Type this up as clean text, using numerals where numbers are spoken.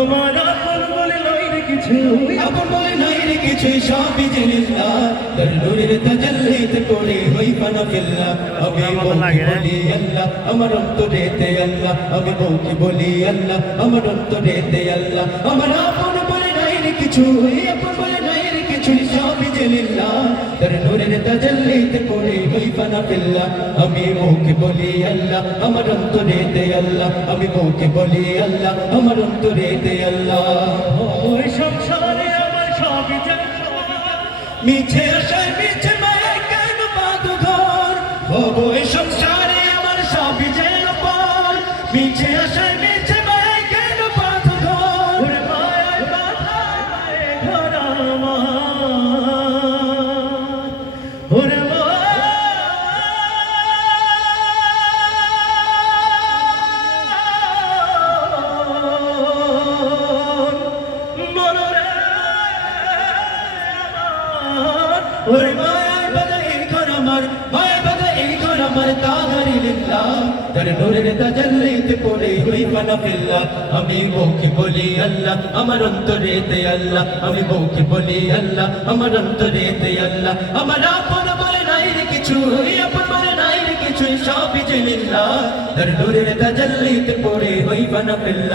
আমার আপন বলে নাই রে কিছু, আপন বলে নাই রে কিছু, সবই যে লিল্লাহ। তার নূরের তাজাল্লিতে পড়ে হই ফানা ফিল্লাহ। আমি বউকে বলি আল্লাহ, আমার অন্তরেতে আল্লাহ। আমি বউকে বলি আল্লাহ, আমার অন্তরেতে আল্লাহ। আমার আপন বলে নাই রে কিছু, আপন বলে নাই রে কিছু, সবই যে লিল্লাহ। তার নূরের তাজাল্লিতে পড়ে হই ফানা ফিল্লাহ। আমি বউকে বলি আল্লাহ, আমার অন্তরেতে আল্লাহ। আমি বউকে বলি আল্লাহ, আমার অন্তরেতে আল্লাহ। ওই সংসারে আমার সবই যেন মিছে আশায় মিছে মায়ায় কেন বাঁধো ঘর? হবো এই সংসারে আমার সবই যেন পর। মিছে আশায় মিছে মায়ায় কেন বাঁধো ঘর? ওরে মায়ায় বাঁধা এ ঘর আমার, ওরে ওরে মায়ায় বাঁধা এই ঘর আমার, মায়ায় বাঁধা এই ঘর আমার, তাহারি লিল্লাহ। তার নূরের তাজাল্লিতে পড়ে হই ফানা ফিল্লাহ। আমি বউকে বলি আল্লাহ, আমার অন্তরেতে আল্লাহ। আমি বউকে বলি আল্লাহ, আমার অন্তরেতে আল্লাহ। আমার আপন বলে নাই রে কিছু, আপন বলে নাই রে কিছু, সবই যে লিল্লাহ। তার নূরের তাজাল্লিতে পড়ে হই ফানা ফিল্লাহ।